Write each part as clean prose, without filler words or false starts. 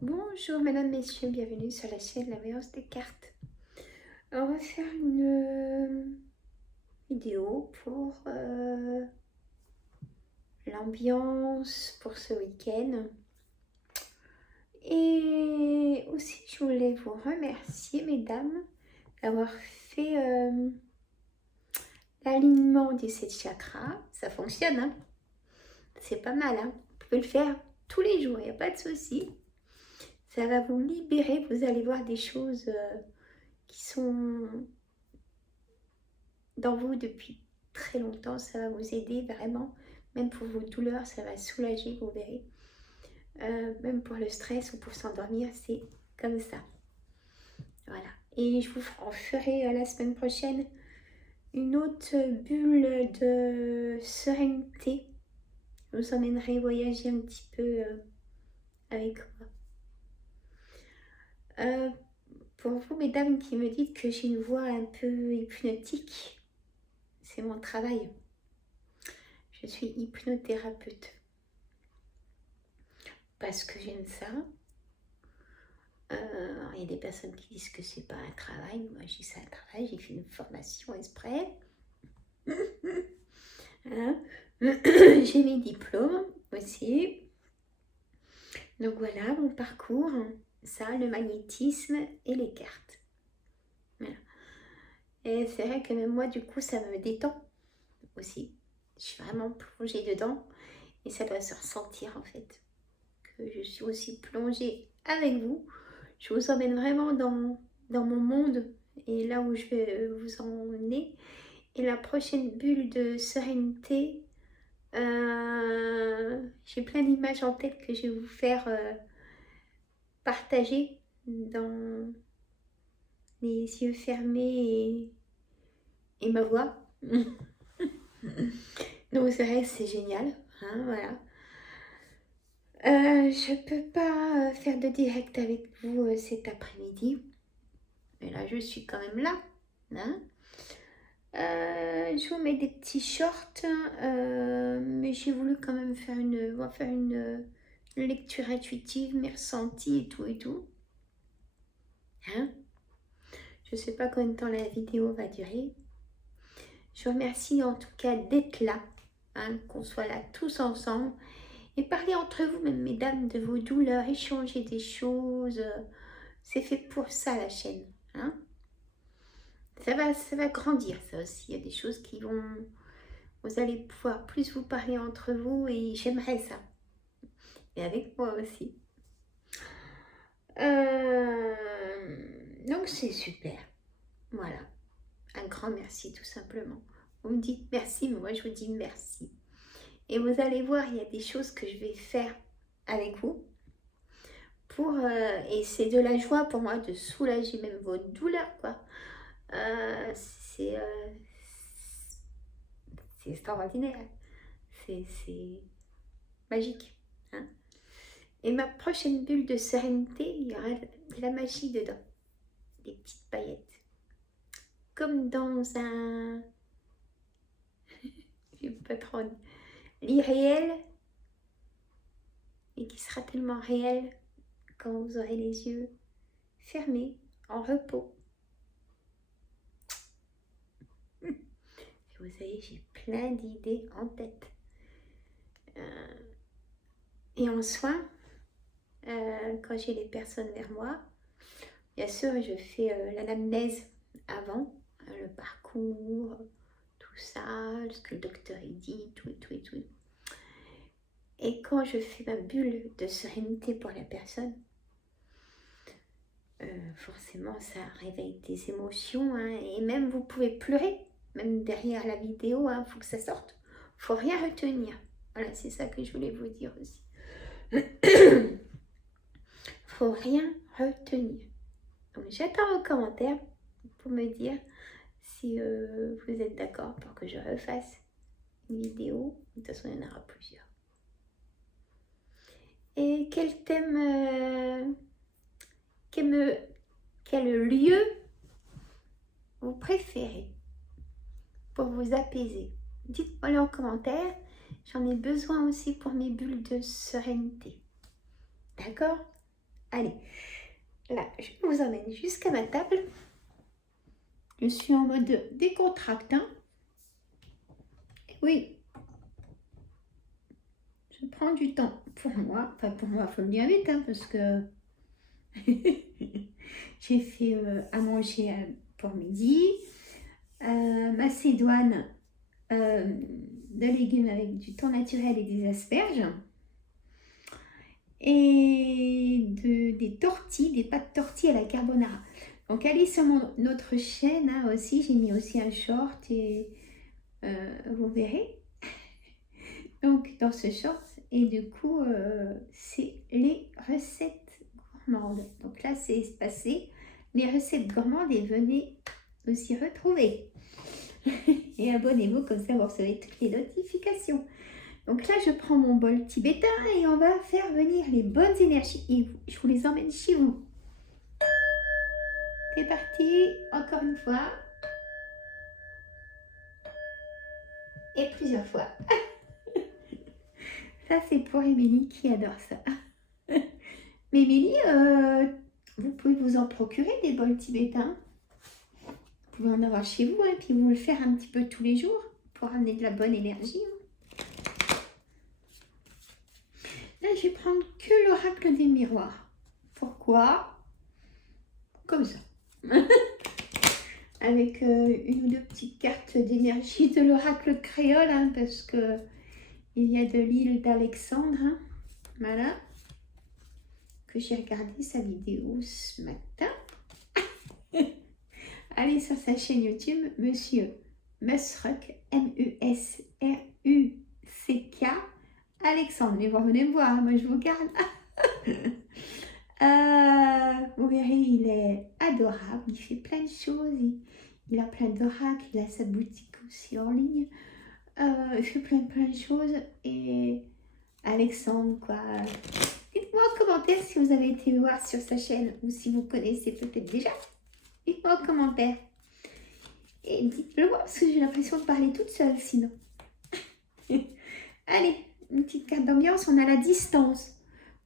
Bonjour mesdames, messieurs, bienvenue sur la chaîne La Voyance des cartes. On va faire une vidéo pour l'ambiance pour ce week-end. Et aussi, je voulais vous remercier mesdames d'avoir fait l'alignement des 7 chakras. Ça fonctionne, hein? C'est pas mal, hein? Vous pouvez le faire tous les jours, il n'y a pas de souci. Ça va vous libérer, vous allez voir des choses qui sont dans vous depuis très longtemps. Ça va vous aider vraiment, même pour vos douleurs, ça va soulager, vous verrez. Même pour le stress ou pour s'endormir, c'est comme ça. Voilà. Et je vous en ferai la semaine prochaine une autre bulle de sérénité. Je vous emmènerai voyager un petit peu avec moi. Pour vous, mesdames, qui me dites que j'ai une voix un peu hypnotique, c'est mon travail. Je suis hypnothérapeute parce que j'aime ça. Il y a des personnes qui disent que c'est pas un travail. Moi, je dis c'est un travail. J'ai fait une formation exprès. Hein. J'ai mes diplômes aussi. Donc voilà mon parcours. Ça, le magnétisme et les cartes. Voilà. Et c'est vrai que même moi, du coup, ça me détend aussi. Je suis vraiment plongée dedans. Et ça doit se ressentir en fait. Que je suis aussi plongée avec vous. Je vous emmène vraiment dans mon monde et là où je vais vous emmener. Et la prochaine bulle de sérénité, j'ai plein d'images en tête que je vais vous faire partager dans les yeux fermés et ma voix. Donc c'est vrai, c'est génial. Hein, voilà. Je peux pas faire de direct avec vous cet après-midi. Mais là, je suis quand même là. Hein. Je vous mets des petits shorts, mais j'ai voulu quand même faire on va faire une lecture intuitive, mes ressentis et tout et tout. Hein? Je sais pas combien de temps la vidéo va durer. Je vous remercie en tout cas d'être là, hein, qu'on soit là tous ensemble et parler entre vous, même mesdames, de vos douleurs, échanger des choses. C'est fait pour ça la chaîne. Hein? Ça va grandir ça aussi. Il y a des choses qui vont... Vous allez pouvoir plus vous parler entre vous et j'aimerais ça. Et avec moi aussi. Donc c'est super. Voilà. Un grand merci tout simplement. Vous me dites merci, mais moi je vous dis merci. Et vous allez voir, il y a des choses que je vais faire avec vous. Et c'est de la joie pour moi de soulager même vos douleurs, quoi. C'est extraordinaire. C'est magique. Hein. Et ma prochaine bulle de sérénité, il y aura de la magie dedans. Des petites paillettes. Comme dans un... Je peux pas trop... l'irréel. Et qui sera tellement réel quand vous aurez les yeux fermés, en repos. Vous savez, j'ai plein d'idées en tête. Et en soins, quand j'ai les personnes vers moi, bien sûr, je fais l'anamnèse avant, le parcours, tout ça, ce que le docteur il dit, tout. Et quand je fais ma bulle de sérénité pour la personne, forcément, ça réveille des émotions, hein, et même vous pouvez pleurer, même derrière la vidéo, il faut que ça sorte. Faut rien retenir. Voilà, c'est ça que je voulais vous dire aussi. Faut rien retenir. Donc j'attends vos commentaires pour me dire si vous êtes d'accord pour que je refasse une vidéo. De toute façon, il y en aura plusieurs. Et quel thème, quel lieu vous préférez pour vous apaiser? Dites-moi en commentaire. J'en ai besoin aussi pour mes bulles de sérénité. D'accord? Allez, là, je vous emmène jusqu'à ma table. Je suis en mode décontracte. Hein. Oui, je prends du temps pour moi. Enfin, pour moi, il faut le dire vite, hein, parce que j'ai fait à manger pour midi. Macédoine de légumes avec du thon naturel et des asperges. Et des tortilles, des pâtes tortilles à la carbonara. Donc allez sur notre chaîne hein, aussi, j'ai mis aussi un short et vous verrez. Donc dans ce short, et du coup c'est les recettes gourmandes. Donc là c'est espacé, les recettes gourmandes et venez aussi retrouver. Et abonnez-vous comme ça vous recevez toutes les notifications. Donc là, je prends mon bol tibétain et on va faire venir les bonnes énergies. Et je vous les emmène chez vous. C'est parti, encore une fois. Et plusieurs fois. Ça, c'est pour Émilie qui adore ça. Mais Émilie, vous pouvez vous en procurer des bols tibétains. Vous pouvez en avoir chez vous et puis vous le faire un petit peu tous les jours pour amener de la bonne énergie. Là, je vais prendre que l'oracle des miroirs. Pourquoi? Comme ça. Avec une ou deux petites cartes d'énergie de l'oracle créole, hein, parce que il y a de l'île d'Alexandre, hein, voilà, que j'ai regardé sa vidéo ce matin. Allez sur sa chaîne YouTube, Monsieur Musruck, M-U-S-R-U-C-K, Alexandre. Mais vous venez me voir, hein, moi je vous garde. Vous verrez, il est adorable, il fait plein de choses, il a plein d'oracles, il a sa boutique aussi en ligne, il fait plein de choses et Alexandre quoi. Dites-moi en commentaire si vous avez été voir sur sa chaîne ou si vous connaissez peut-être déjà. Dites-moi en commentaire. Et dites-le moi parce que j'ai l'impression de parler toute seule sinon. Allez, une petite carte d'ambiance, on a la distance.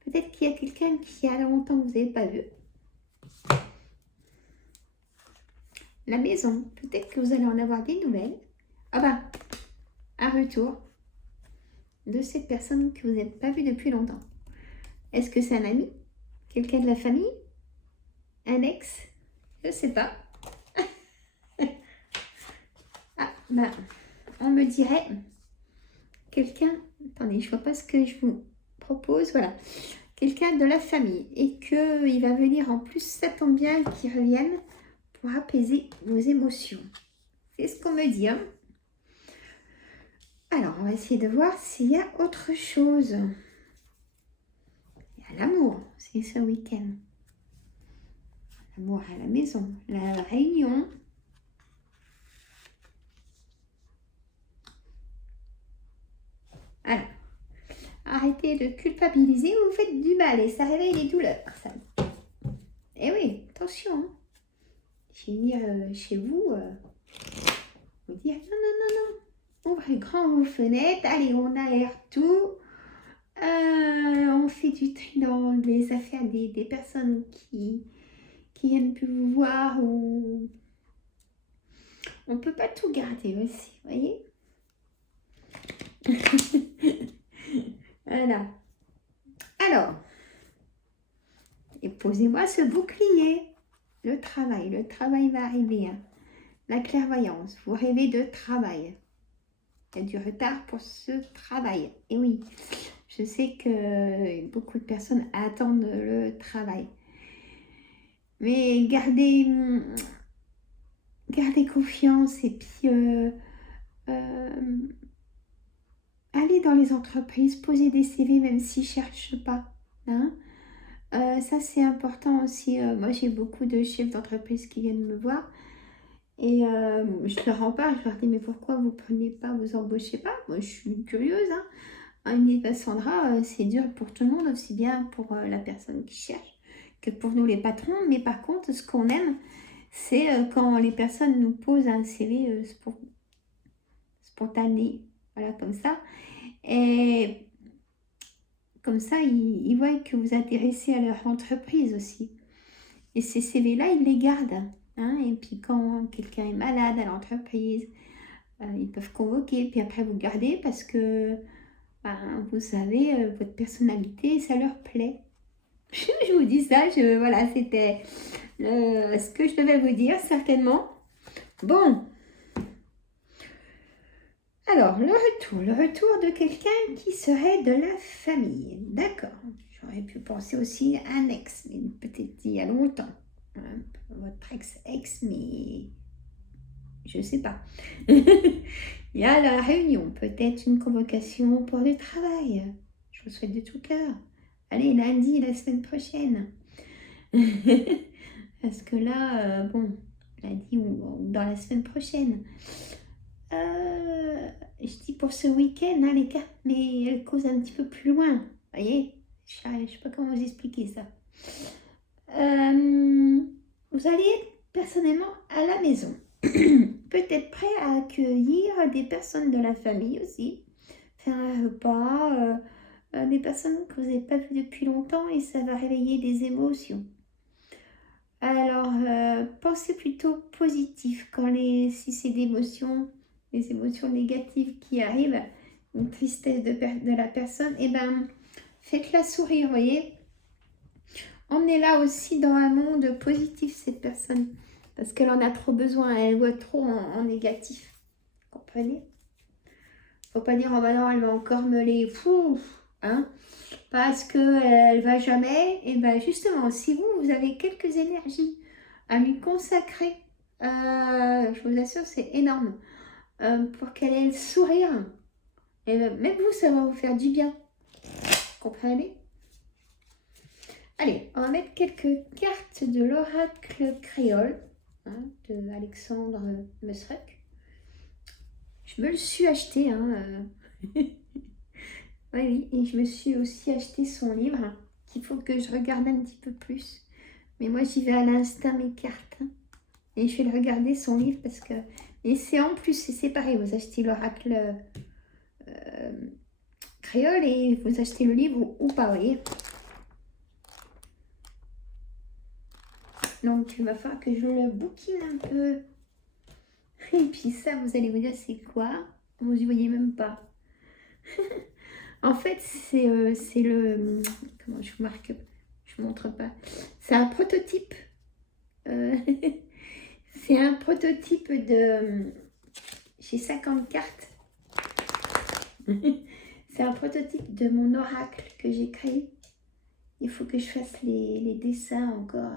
Peut-être qu'il y a quelqu'un qui a longtemps que vous n'avez pas vu. La maison, peut-être que vous allez en avoir des nouvelles. Ah bah, un retour de cette personne que vous n'avez pas vue depuis longtemps. Est-ce que c'est un ami? Quelqu'un de la famille? Un ex? Je ne sais pas. Ah, bah, on me dirait quelqu'un... Attendez, je ne vois pas ce que je vous propose. Voilà. Quelqu'un de la famille. Et qu'il va venir en plus, ça tombe bien qu'il revienne pour apaiser vos émotions. C'est ce qu'on me dit. Hein. Alors, on va essayer de voir s'il y a autre chose. Il y a l'amour, c'est ce week-end. L'amour à la maison, la réunion. Alors, arrêtez de culpabiliser, vous faites du mal et ça réveille les douleurs. Ça. Eh oui, attention. Hein. Je vais venir chez vous, vous dire non. Ouvrez grand vos fenêtres, allez, on aère tout. On fait du tri dans les affaires des personnes qui viennent plus vous voir ou on peut pas tout garder aussi, vous voyez. Voilà. Alors, et posez-moi ce bouclier. Le travail va arriver. Hein. La clairvoyance, vous rêvez de travail. Il y a du retard pour ce travail. Et oui, je sais que beaucoup de personnes attendent le travail. Mais gardez confiance et puis allez dans les entreprises, posez des CV même s'ils ne cherchent pas. Hein. Ça c'est important aussi. Moi j'ai beaucoup de chefs d'entreprise qui viennent me voir et je leur en parle, je leur dis mais pourquoi vous ne prenez pas, vous embauchez pas? Moi je suis curieuse. Hein. Ils disent Sandra, c'est dur pour tout le monde, aussi bien pour la personne qui cherche que pour nous les patrons. Mais par contre, ce qu'on aime, c'est quand les personnes nous posent un CV spontané, voilà comme ça. Et Comme ça, ils voient que vous intéressez à leur entreprise aussi. Et ces CV-là, ils les gardent. Hein. Et puis quand quelqu'un est malade à l'entreprise, ils peuvent convoquer. Puis après, vous gardez parce que ben, vous savez, votre personnalité, ça leur plaît. Je vous dis ça, voilà, c'était ce que je devais vous dire, certainement. Bon, alors, le retour de quelqu'un qui serait de la famille. D'accord, j'aurais pu penser aussi à un ex, mais peut-être il y a longtemps. Hein, votre ex, mais je sais pas. Il y a la réunion, peut-être une convocation pour le travail. Je vous souhaite de tout cœur. Allez, lundi, la semaine prochaine. Parce que là, bon, lundi ou dans la semaine prochaine. Je dis pour ce week-end, hein, les gars, mais elle cause un petit peu plus loin. Vous voyez, je ne sais pas comment vous expliquer ça. Vous allez être personnellement à la maison. Peut-être prêt à accueillir des personnes de la famille aussi. Faire un repas, des personnes que vous n'avez pas vues depuis longtemps et ça va réveiller des émotions. Alors, pensez plutôt positif si c'est des émotions négatives qui arrivent, une tristesse de la personne, et ben faites-la sourire, voyez. Emmenez-la aussi dans un monde positif, cette personne, parce qu'elle en a trop besoin, elle voit trop en négatif. Vous comprenez? Faut pas dire, oh bah non, elle va encore me les fou, hein, parce qu'elle va jamais. Et ben justement, si vous avez quelques énergies à lui consacrer, je vous assure, c'est énorme, pour qu'elle ait le sourire. Et même vous, ça va vous faire du bien. Comprenez? Allez, on va mettre quelques cartes de l'oracle créole, hein, de Alexandre Mesrec. Je me le suis acheté, hein. Oui, et je me suis aussi acheté son livre, qu'il faut que je regarde un petit peu plus. Mais moi, j'y vais à l'instinct, mes cartes. Hein. Et je vais le regarder, son livre, parce que... Et c'est en plus, c'est séparé. Vous achetez l'oracle créole et vous achetez le livre ou pas, vous voyez. Donc, il va falloir que je le bouquine un peu. Et puis ça, vous allez vous dire, c'est quoi? Vous y voyez même pas. En fait, c'est le... Comment je vous marque? Je ne montre pas. C'est un prototype. C'est un prototype de... J'ai 50 cartes. C'est un prototype de mon oracle que j'ai créé. Il faut que je fasse les dessins encore.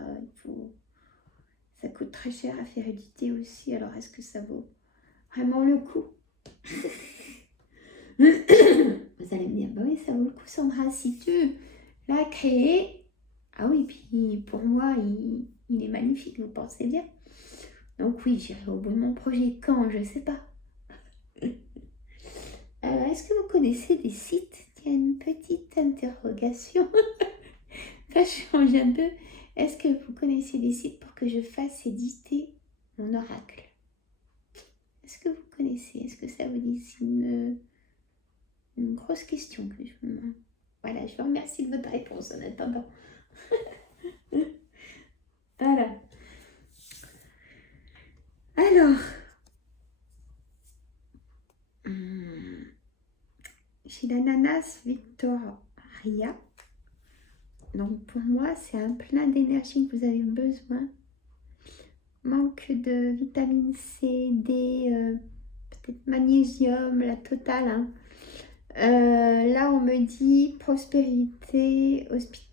Ça coûte très cher à faire éditer aussi. Alors, est-ce que ça vaut vraiment le coup? Vous allez me dire, bah oui, ça vaut le coup, Sandra, si tu l'as créé. Ah oui, puis pour moi, il est magnifique, vous pensez bien. Donc oui, j'irai au bout de mon projet quand, je ne sais pas. Est-ce que vous connaissez des sites? Tiens, une petite interrogation. Ça change un peu. Est-ce que vous connaissez des sites pour que je fasse éditer mon oracle? Est-ce que vous connaissez? Est-ce que ça vous dit? C'est une grosse question que je me... Voilà, je vous remercie de votre réponse en attendant. Voilà. Alors, j'ai l'ananas Victoria. Donc pour moi, c'est un plein d'énergie que vous avez besoin. Manque de vitamine C, D, peut-être magnésium, la totale. Hein. Là, on me dit prospérité, hospitalité,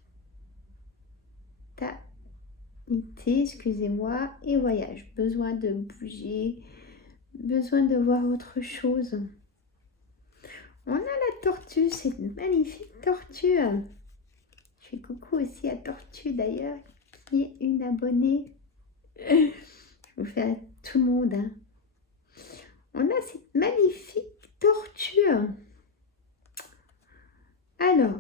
excusez-moi, et voyage. Besoin de bouger, besoin de voir autre chose. On a la tortue, c'est une magnifique tortue. Je fais coucou aussi à Tortue d'ailleurs, qui est une abonnée. Je vous fais à tout le monde. Hein. On a cette magnifique tortue. Alors,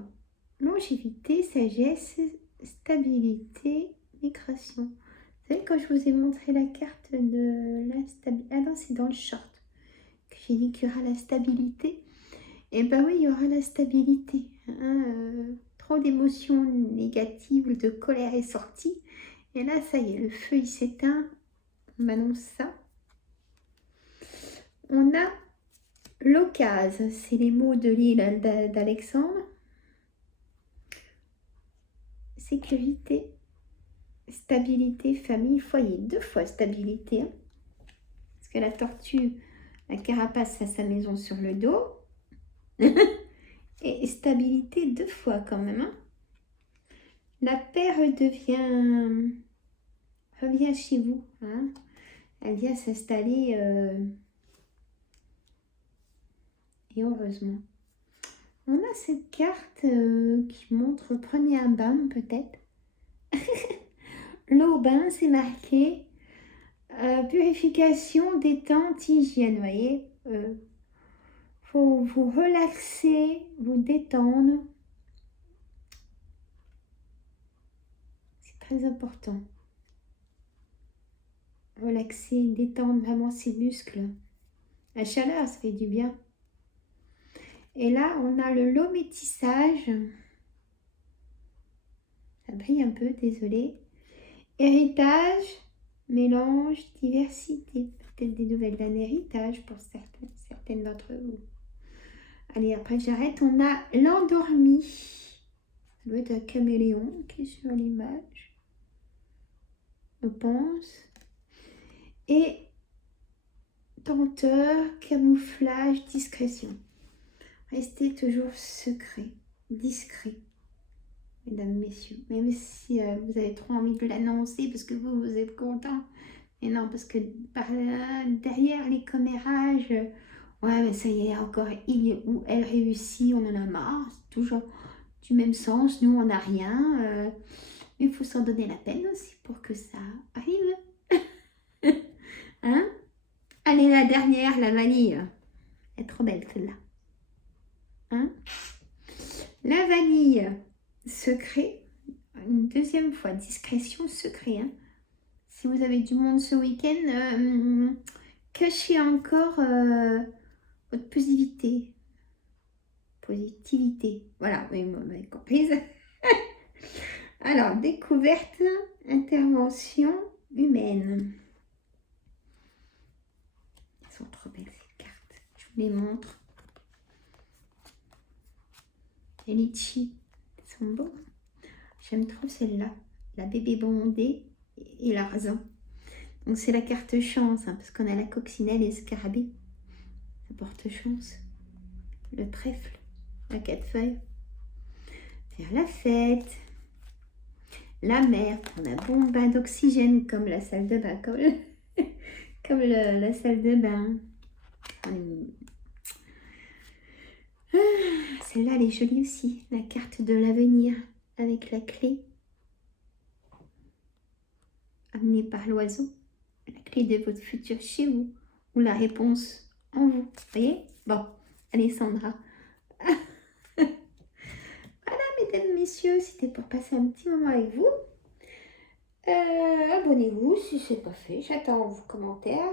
longévité, sagesse, stabilité, migration. Vous savez, quand je vous ai montré la carte de la stabilité, ah non, c'est dans le short que j'ai dit qu'il y aura la stabilité. Et ben oui, il y aura la stabilité. Hein, trop d'émotions négatives, de colère est sortie. Et là, ça y est, le feu il s'éteint. On m'annonce ça. On a l'occasion, c'est les mots de l'île d'Alexandre. Sécurité, stabilité, famille, foyer. 2 fois stabilité. Hein. Parce que la tortue, la carapace a sa maison sur le dos. Et stabilité 2 fois quand même. Hein. La paire revient chez vous. Hein. Elle vient s'installer. Et heureusement. On a cette carte qui montre, prenez un bain peut-être. L'eau bain, c'est marqué. Purification, détente, hygiène, vous voyez. Faut vous relaxer, vous détendre. C'est très important. Relaxer, détendre vraiment ses muscles. La chaleur, ça fait du bien. Et là, on a le lot métissage. Ça brille un peu, désolé. Héritage, mélange, diversité. Peut-être des nouvelles d'un héritage pour certaines d'entre vous. Allez, après j'arrête. On a l'endormi. Ça doit être un caméléon qui est sur l'image. Je pense. Et tenteur, camouflage, discrétion. Restez toujours secret, discret, mesdames, messieurs. Même si vous avez trop envie de l'annoncer parce que vous êtes content. Mais non, parce que derrière les commérages, ouais, mais ça y est, encore il ou elle réussit, on en a marre. C'est toujours du même sens. Nous, on n'a rien. Il faut s'en donner la peine aussi pour que ça arrive. Hein? Allez, la dernière, la vanille. Elle est trop belle celle-là. Hein? La vanille, secret. Une deuxième fois, discrétion, secret. Hein? Si vous avez du monde ce week-end, cachez encore votre positivité. Positivité. Voilà, oui, vous m'avez comprise. Alors, découverte, intervention humaine. Elles sont trop belles ces cartes. Je vous les montre. Les litchis, elles sont beaux. J'aime trop celle-là. La bébé bondée et l'argent. Donc c'est la carte chance, hein, parce qu'on a la coccinelle et le scarabée. Ça porte chance. Le trèfle, la 4 feuilles. Faire la fête. La mer, prendre un bon bain d'oxygène comme la salle de bain, comme la salle de bain. Celle-là, elle est jolie aussi. La carte de l'avenir avec la clé amenée par l'oiseau. La clé de votre futur chez vous ou la réponse en vous. Vous voyez? Bon, allez Sandra. Voilà, mesdames, messieurs, c'était pour passer un petit moment avec vous. Abonnez-vous si ce n'est pas fait. J'attends vos commentaires.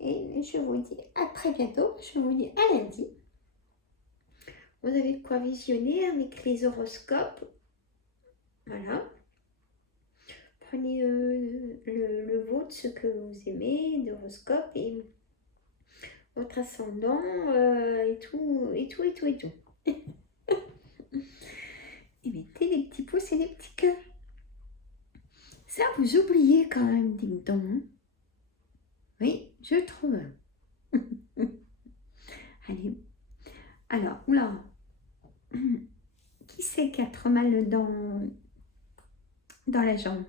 Et je vous dis à très bientôt. Je vous dis à lundi. Vous avez de quoi visionner avec les horoscopes. Voilà. Prenez le vôtre, ce que vous aimez, l'horoscope et votre ascendant et tout. Et mettez des petits pouces et des petits cœurs. Ça, vous oubliez quand même, ding-dong. Oui, je trouve. Allez. Alors, oula. Qui c'est qui a trop mal dans la jambe?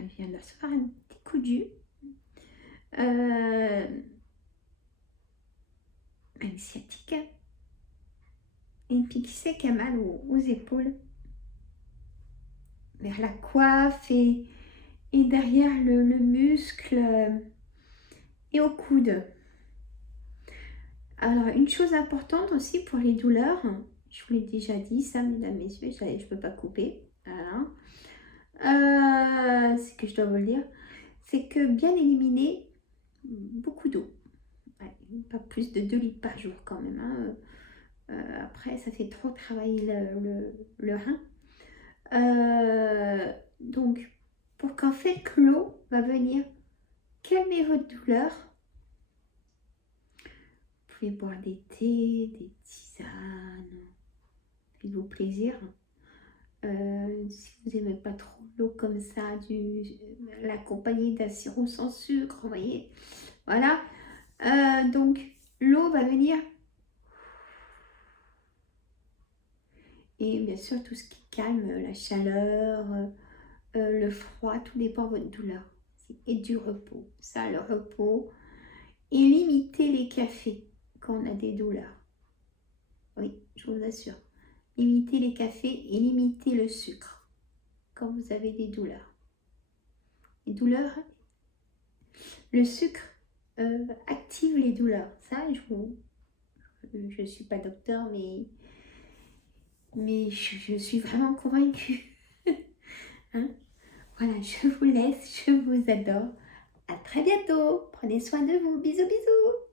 Je viens de recevoir un petit coup de jus. Un sciatique. Et puis qui c'est qui a mal aux épaules? Vers la coiffe et derrière le muscle et au coude. Alors, une chose importante aussi pour les douleurs, je vous l'ai déjà dit, ça, mesdames, messieurs, je ne peux pas couper. Voilà. C'est que je dois vous le dire. c'est que bien éliminer beaucoup d'eau. Ouais, pas plus de 2 litres par jour quand même, hein. Après, ça fait trop travailler le rein. Donc, pour qu'en fait que l'eau va venir calmer votre douleur, vous pouvez boire des thés, des tisanes, faites-vous plaisir. Si vous n'aimez pas trop l'eau comme ça, l'accompagner d'un sirop sans sucre, vous voyez, voilà. Donc, l'eau va venir. Et bien sûr, tout ce qui calme, la chaleur, le froid, tout dépend de votre douleur. Et du repos. Ça, le repos. Et limiter les cafés quand on a des douleurs. Oui, je vous assure. Limiter les cafés et limiter le sucre quand vous avez des douleurs. Les douleurs, le sucre active les douleurs. Ça, je ne suis pas docteur, mais je suis vraiment convaincue. Hein? Voilà, je vous laisse, je vous adore. À très bientôt. Prenez soin de vous. Bisous, bisous.